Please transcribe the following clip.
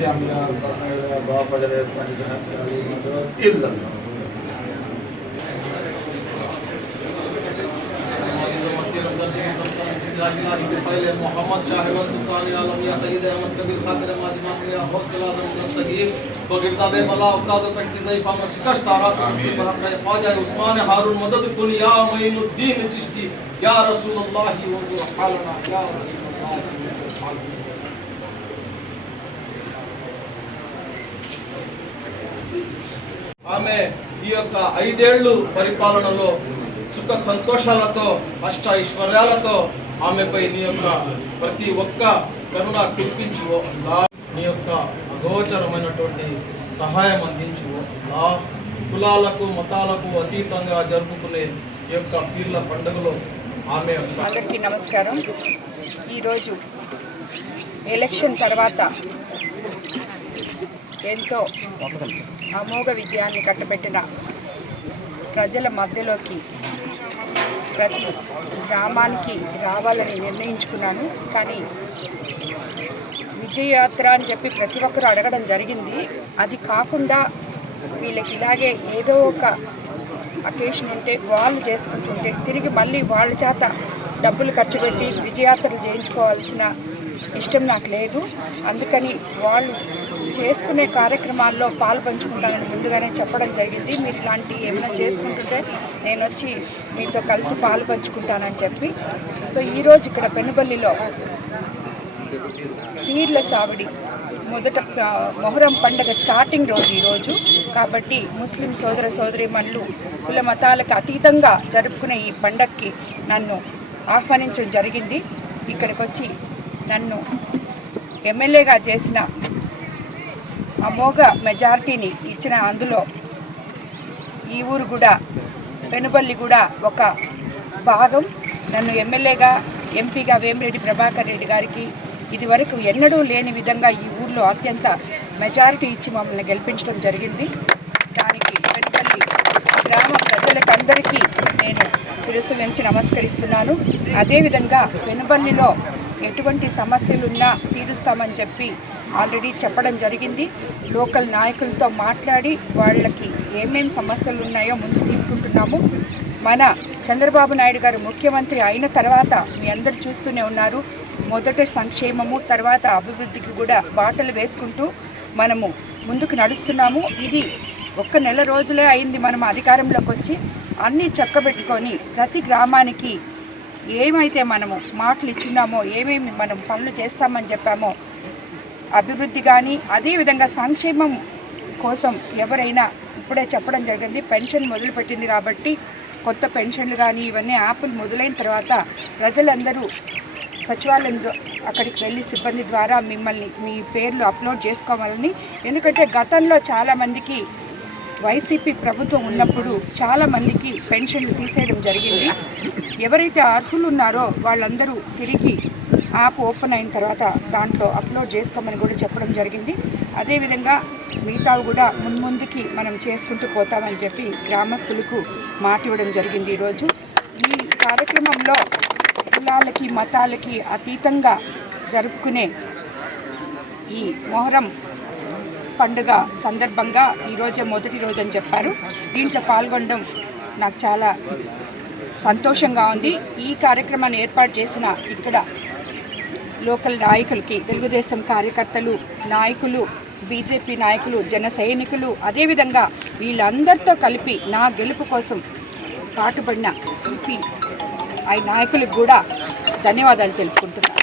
جميعا باب إلا الله محمد شاهد سلطان عالم يا سيد احمد کبیر خاطر ماجمع يا حوصلہ اعظم مستقیم بغرداب بلا افتاد پنچ ضعیفہ میں شکست تارات کے بحق خواجہ عثمان ہارون مدد کن یا معین الدین چشتی یا رسول اللہ وانظر حالنا یا رسول اللہ ఆమె ఈ యొక్క 5 ఏళ్ళు పరిపాలనలో సుఖ సంతోషాలతో అష్ట ఐశ్వర్యాలతో ఆమెపై నీ యొక్క ప్రతి ఒక్క కరుణ కురిపించు నీ యొక్క అగోచరమైనటువంటి సహాయం అందించు కులాలకు మతాలకు అతీతంగా జరుపుకునే ఈ యొక్క పీర్ల పండుగలో ఆమె అందరికీ నమస్కారం. ఈరోజు ఎలక్షన్ తర్వాత ఎంతో అమోఘ విజయాన్ని కట్టబెట్టిన ప్రజల మధ్యలోకి ప్రతి గ్రామానికి రావాలని నిర్ణయించుకున్నాను. కానీ విజయయాత్ర అని చెప్పి ప్రతి ఒక్కరూ అడగడం జరిగింది. అది కాకుండా వీళ్ళకి ఇలాగే ఏదో ఒక అకేషన్ ఉంటే వాళ్ళు చేసుకుంటుంటే తిరిగి మళ్ళీ వాళ్ళ చేత డబ్బులు ఖర్చు పెట్టి విజయయాత్రలు చేయించుకోవాల్సిన ఇష్టం నాకు లేదు. అందుకని వాళ్ళు చేసుకునే కార్యక్రమాల్లో పాలు పంచుకుంటానని ముందుగానే చెప్పడం జరిగింది. మీరు ఇలాంటి ఏమైనా చేసుకుంటుంటే నేను వచ్చి మీతో కలిసి పాలు పంచుకుంటానని చెప్పి. సో ఈరోజు ఇక్కడ పెనుబల్లిలో పీర్ల సావిడి మొదట మొహరం పండుగ స్టార్టింగ్ రోజు ఈరోజు కాబట్టి ముస్లిం సోదర సోదరీమణులు కుల మతాలకు అతీతంగా జరుపుకునే ఈ పండగకి నన్ను ఆహ్వానించడం జరిగింది. ఇక్కడికి వచ్చి నన్ను ఎమ్మెల్యేగా చేసిన అమోఘ మెజారిటీని ఇచ్చిన అందులో ఈ ఊరు కూడా పెనుబల్లి కూడా ఒక భాగం. నన్ను ఎమ్మెల్యేగా ఎంపీగా వేమిరెడ్డి ప్రభాకర్ రెడ్డి గారికి ఇదివరకు ఎన్నడూ లేని విధంగా ఈ ఊర్లో అత్యంత మెజారిటీ ఇచ్చి మమ్మల్ని గెలిపించడం జరిగింది. దానికి పెనుబల్లి గ్రామ ప్రజలకందరికీ నేను శిరస్సు వెంచి నమస్కరిస్తున్నాను. అదేవిధంగా పెనుబల్లిలో ఎటువంటి సమస్యలున్నా తీరుస్తామని చెప్పి ఆల్రెడీ చెప్పడం జరిగింది. లోకల్ నాయకులతో మాట్లాడి వాళ్ళకి ఏమేమి సమస్యలు ఉన్నాయో ముందు తీసుకుంటున్నాము. మన చంద్రబాబు నాయుడు గారు ముఖ్యమంత్రి అయిన తర్వాత మీ అందరూ చూస్తూనే ఉన్నారు. మొదట సంక్షేమము తర్వాత అభివృద్ధికి కూడా బాటలు వేసుకుంటూ మనము ముందుకు నడుస్తున్నాము. ఇది ఒక్క నెల రోజులే అయింది మనం అధికారంలోకి వచ్చి. అన్నీ చక్కబెట్టుకొని ప్రతి గ్రామానికి ఏమైతే మనము మాటలు ఇచ్చున్నామో ఏమేమి మనం పనులు చేస్తామని చెప్పామో అభివృద్ధి కానీ అదేవిధంగా సంక్షేమం కోసం ఎవరైనా ఇప్పుడే చెప్పడం జరిగింది. పెన్షన్ మొదలుపెట్టింది కాబట్టి కొత్త పెన్షన్లు కానీ ఇవన్నీ యాప్లు మొదలైన తర్వాత ప్రజలందరూ సచివాలయం అక్కడికి వెళ్ళి సిబ్బంది ద్వారా మిమ్మల్ని మీ పేర్లు అప్లోడ్ చేసుకోవాలని. ఎందుకంటే గతంలో చాలామందికి వైసీపీ ప్రభుత్వం ఉన్నప్పుడు చాలామందికి పెన్షన్లు తీసేయడం జరిగింది. ఎవరైతే అర్హులు ఉన్నారో వాళ్ళందరూ తిరిగి యాప్ ఓపెన్ అయిన తర్వాత దాంట్లో అప్లోడ్ చేసుకోమని కూడా చెప్పడం జరిగింది. అదేవిధంగా మిగతావి కూడా ముందుకి మనం చేసుకుంటూ పోతామని చెప్పి గ్రామస్తులకు మాట ఇవ్వడం జరిగింది. ఈరోజు ఈ కార్యక్రమంలో కులాలకి మతాలకి అతీతంగా జరుపుకునే ఈ మొహరం పండుగ సందర్భంగా ఈరోజే మొదటి రోజు అని చెప్పారు. దీంట్లో పాల్గొనడం నాకు చాలా సంతోషంగా ఉంది. ఈ కార్యక్రమాన్ని ఏర్పాటు చేసిన ఇక్కడ లోకల్ నాయకులకి, తెలుగుదేశం కార్యకర్తలు, నాయకులు, బీజేపీ నాయకులు, జన సైనికులు, అదేవిధంగా వీళ్ళందరితో కలిపి నా గెలుపు కోసం పాటుపడిన సిపిఐ నాయకులకు కూడా ధన్యవాదాలు తెలుపుకుంటున్నాను.